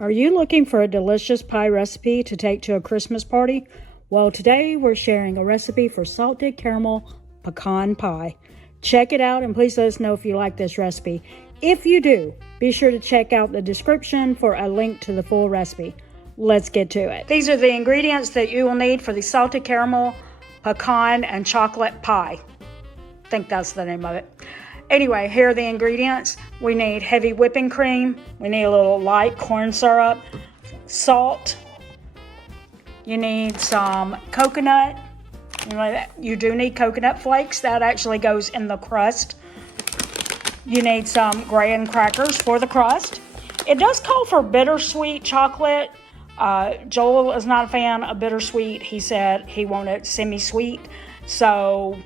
Are you looking for a delicious pie recipe to take to a Christmas party? Well, today we're sharing a recipe for salted caramel pecan pie. Check it out and please let us know if you like this recipe. If you do, be sure to check out the description for a link to the full recipe. Let's get to it. These are the ingredients that you will need for the salted caramel pecan and chocolate pie. I think that's the name of it. Anyway, here are the ingredients. We need heavy whipping cream. We need a little light corn syrup, salt. You need some coconut. You do need coconut flakes. That actually goes in the crust. You need some graham crackers for the crust. It does call for bittersweet chocolate. Joel is not a fan of bittersweet. He said he wanted semi-sweet. So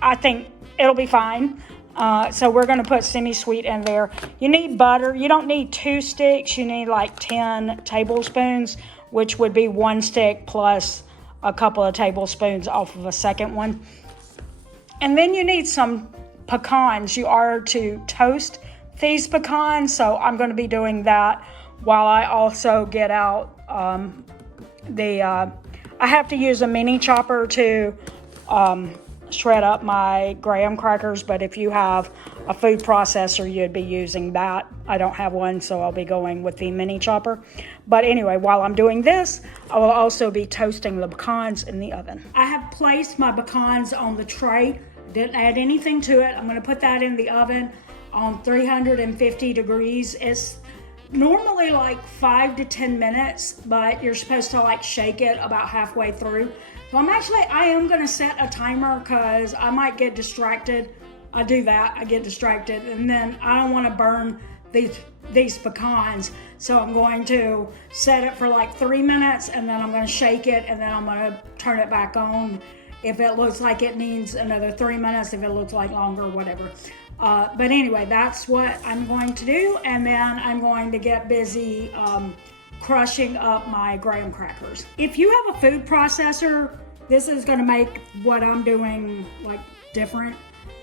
I think it'll be fine. So we're going to put semi-sweet in there. You need butter. You don't need 2 sticks. You need like 10 tablespoons, which would be 1 stick plus a couple of tablespoons off of a second one. And then you need some pecans. You are to toast these pecans, so I'm going to be doing that while I also get out I have to use a mini chopper to shred up my graham crackers, but if you have a food processor, you'd be using that. I don't have one, so I'll be going with the mini chopper. But anyway, while I'm doing this, I will also be toasting the pecans in the oven. I have placed my pecans on the tray. Didn't add anything to it. I'm going to put that in the oven on 350 degrees. It's normally like 5 to 10 minutes, but you're supposed to like shake it about halfway through. So I am going to set a timer because I might get distracted. I do that, I get distracted, and then I don't want to burn these pecans. So I'm going to set it for like 3 minutes, and then I'm going to shake it, and then I'm going to turn it back on if it looks like it needs another 3 minutes, if it looks like longer, whatever. But anyway, that's what I'm going to do, and then I'm going to get busy crushing up my graham crackers. If you have a food processor, this is going to make what I'm doing like different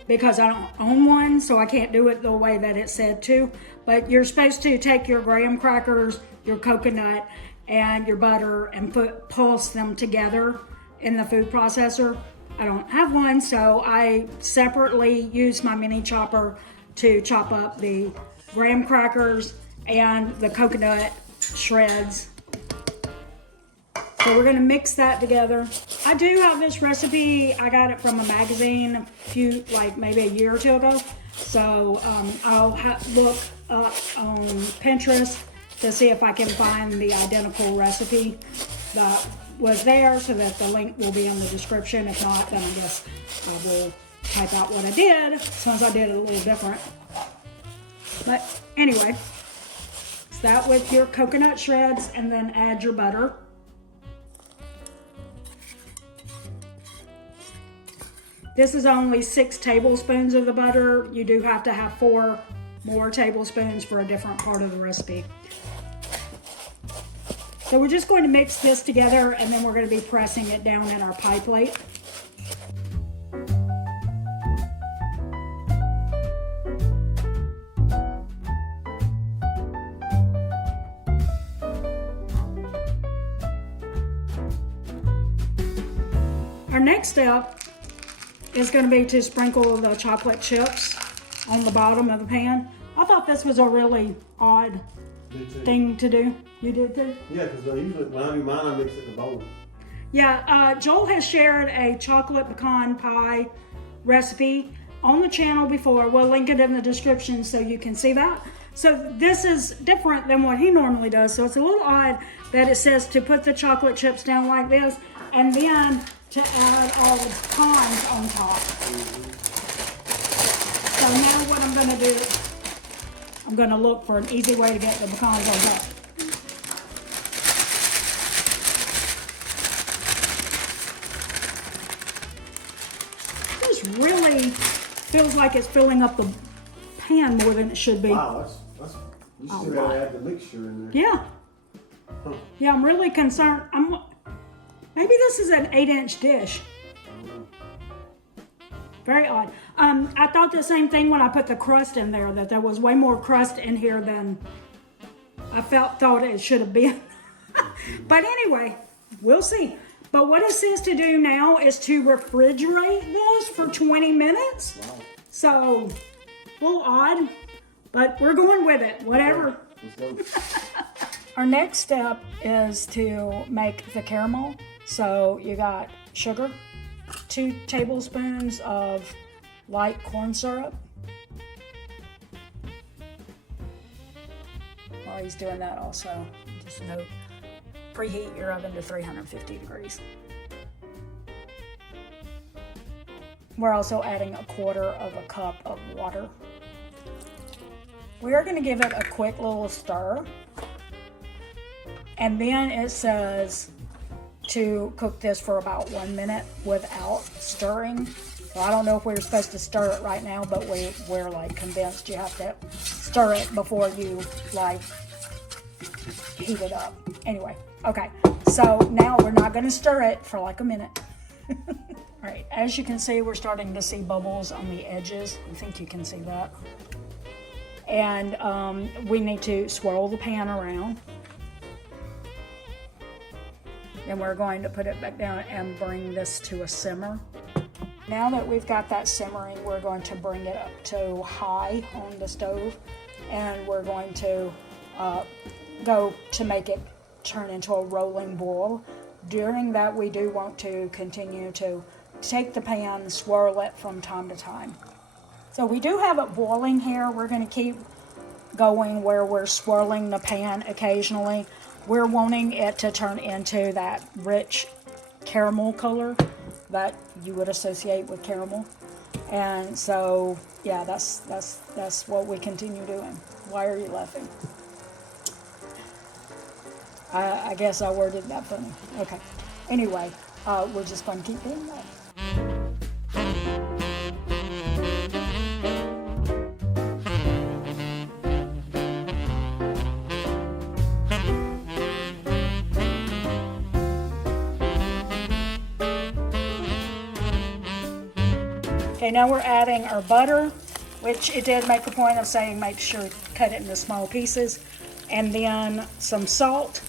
because I don't own one, so I can't do it the way that it said to. But you're supposed to take your graham crackers, your coconut, and your butter and pulse them together in the food processor. I don't have one, so I separately use my mini chopper to chop up the graham crackers and the coconut shreds. So we're gonna mix that together. I do have this recipe. I got it from a magazine maybe a year or two ago. So I'll look up on Pinterest to see if I can find the identical recipe that was there, so that the link will be in the description. If not, then I guess I will type out what I did, since I did it a little different. But anyway, start with your coconut shreds and then add your butter. This is only 6 tablespoons of the butter. You do have to have 4 more tablespoons for a different part of the recipe. So we're just going to mix this together, and then we're going to be pressing it down in our pie plate. Our next step is going to be to sprinkle the chocolate chips on the bottom of the pan. I thought this was a really odd thing to do. You did too? Yeah, because usually when I do mine, I mix it in a bowl. Yeah, Joel has shared a chocolate pecan pie recipe on the channel before. We'll link it in the description so you can see that. So this is different than what he normally does. So it's a little odd that it says to put the chocolate chips down like this and then to add all the pecans on top. So now what I'm going to do, I'm going to look for an easy way to get the pecans on top. This really feels like it's filling up the pan more than it should be. Wow, that's you still gotta add the mixture in there. Yeah. Huh. Yeah, I'm really concerned. Maybe this is an 8-inch dish. Very odd. I thought the same thing when I put the crust in there, that there was way more crust in here than I thought it should have been. But anyway, we'll see. But what it says to do now is to refrigerate this for 20 minutes. Wow. So, a little odd, but we're going with it, whatever. Let's go. Our next step is to make the caramel. So you got sugar, 2 tablespoons of light corn syrup. While he's doing that also, just note, preheat your oven to 350 degrees. We're also adding 1/4 cup of water. We are going to give it a quick little stir. And then it says to cook this for about 1 minute without stirring. So I don't know if we're supposed to stir it right now, but we're like convinced you have to stir it before you like heat it up. Anyway, okay. So now we're not going to stir it for like a minute. All right, as you can see, we're starting to see bubbles on the edges. I think you can see that. And we need to swirl the pan around. Then we're going to put it back down and bring this to a simmer. Now that we've got that simmering, we're going to bring it up to high on the stove. And we're going to go to make it turn into a rolling boil. During that, we do want to continue to take the pan, swirl it from time to time. So we do have it boiling here. We're going to keep going where we're swirling the pan occasionally. We're wanting it to turn into that rich caramel color that you would associate with caramel. And so, yeah, that's what we continue doing. Why are you laughing? I guess I worded that funny. Okay. Anyway, we're just going to keep doing that. Okay, now we're adding our butter, which it did make a point of saying make sure to cut it into small pieces, and then some salt,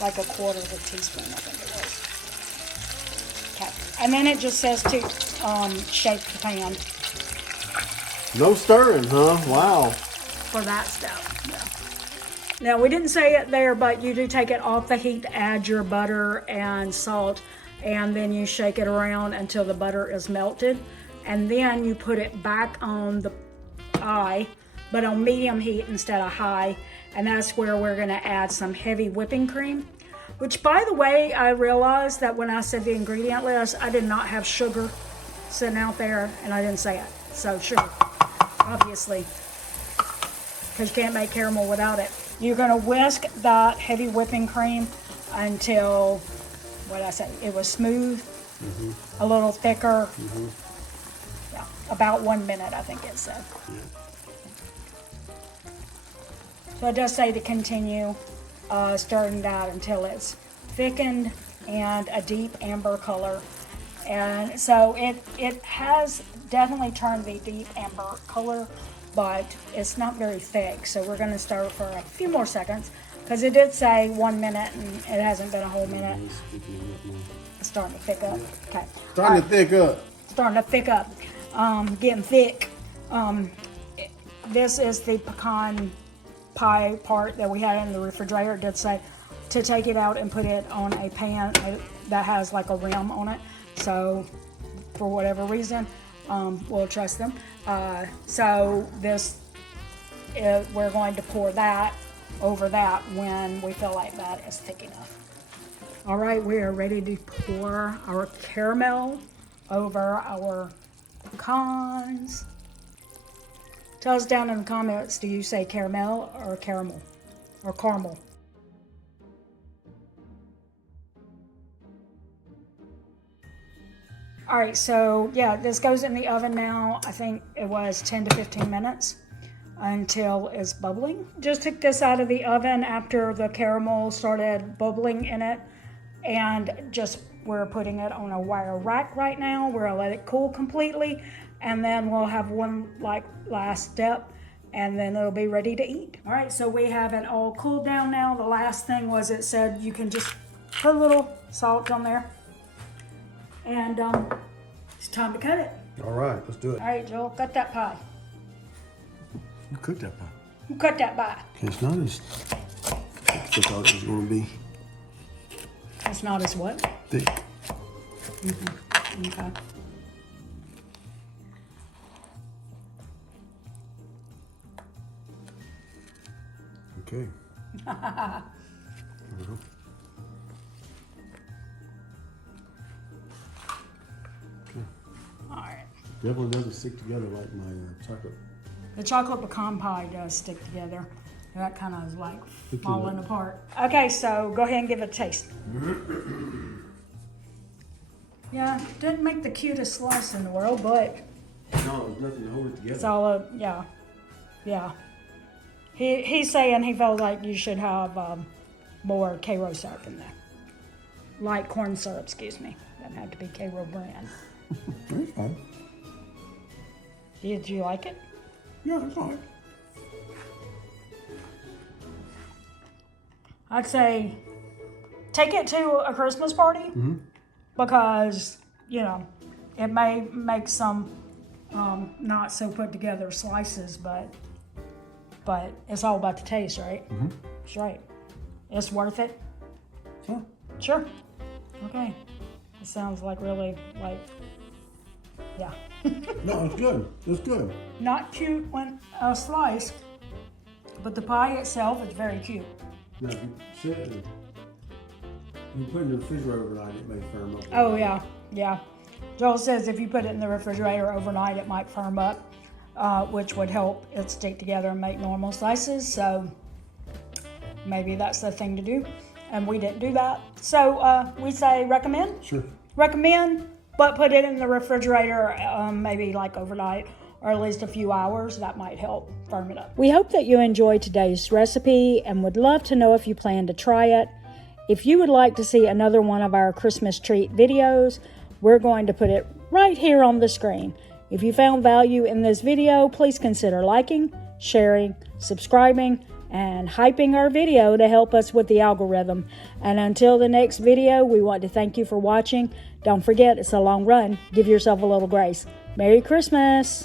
like 1/4 teaspoon, I think it was. Okay, and then it just says to shake the pan. No stirring, huh? Wow. For that stuff, yeah. Now, we didn't say it there, but you do take it off the heat to add your butter and salt, and then you shake it around until the butter is melted, and then you put it back on the eye, but on medium heat instead of high, and that's where we're going to add some heavy whipping cream, which, by the way, I realized that when I said the ingredient list, I did not have sugar sitting out there, and I didn't say it. So sugar, obviously, because you can't make caramel without it. You're going to whisk that heavy whipping cream until, what did I say, it was smooth, a little thicker. Yeah, about 1 minute, I think it said. So it does say to continue stirring that until it's thickened and a deep amber color. And so it has definitely turned the deep amber color, but it's not very thick. So we're going to stir for a few more seconds because it did say 1 minute and it hasn't been a whole minute. It's starting to thick up. Okay. Starting to thick up. Starting to thick up. Getting thick. This is the pecan pie part that we had in the refrigerator. It did say to take it out and put it on a pan that has like a rim on it. So for whatever reason, we'll trust them. So this, we're going to pour that over that when we feel like that is thick enough. All right, we are ready to pour our caramel over our pecans. Tell us down in the comments, do you say caramel or caramel or caramel? All right, so yeah, this goes in the oven now. I think it was 10 to 15 minutes until it's bubbling. Just took this out of the oven after the caramel started bubbling in it, and we're putting it on a wire rack right now. We're gonna let it cool completely, and then we'll have one like last step, and then it'll be ready to eat. All right, so we have it all cooled down now. The last thing was it said you can just put a little salt on there, and it's time to cut it. All right, let's do it. All right, Joel, cut that pie. You cooked that pie. You cut that pie. Okay, it's not as thick as I thought it was going to be. It's not as what? Thick. Okay. Okay. All right. Definitely doesn't stick together like my chocolate. The chocolate pecan pie does stick together. That kind of is like Thank you. falling apart. Okay, so go ahead and give it a taste. Yeah, didn't make the cutest slice in the world, but No, there's nothing to hold it together. it's all yeah. He's saying he felt like you should have more Karo syrup in there. Light corn syrup, excuse me. Doesn't have to be Karo brand. Very fine. Did you like it? Yeah, it's fine. I'd say take it to a Christmas party because, you know, it may make some not so put together slices, but it's all about the taste, right? That's right. It's worth it? Sure. Sure. Okay. It sounds like really like, yeah. No, it's good. It's good. Not cute when sliced, but the pie itself is very cute. Now, if you sit and you put it in the refrigerator overnight, it may firm up. Oh, yeah, yeah. Joel says if you put it in the refrigerator overnight, it might firm up, which would help it stick together and make normal slices. So maybe that's the thing to do. And we didn't do that. So we say recommend? Sure. Recommend, but put it in the refrigerator maybe like overnight or at least a few hours. That might help firm it up. We hope that you enjoyed today's recipe and would love to know if you plan to try it. If you would like to see another one of our Christmas treat videos, we're going to put it right here on the screen. If you found value in this video, please consider liking, sharing, subscribing, and hyping our video to help us with the algorithm. And until the next video, we want to thank you for watching. Don't forget, it's a long run. Give yourself a little grace. Merry Christmas!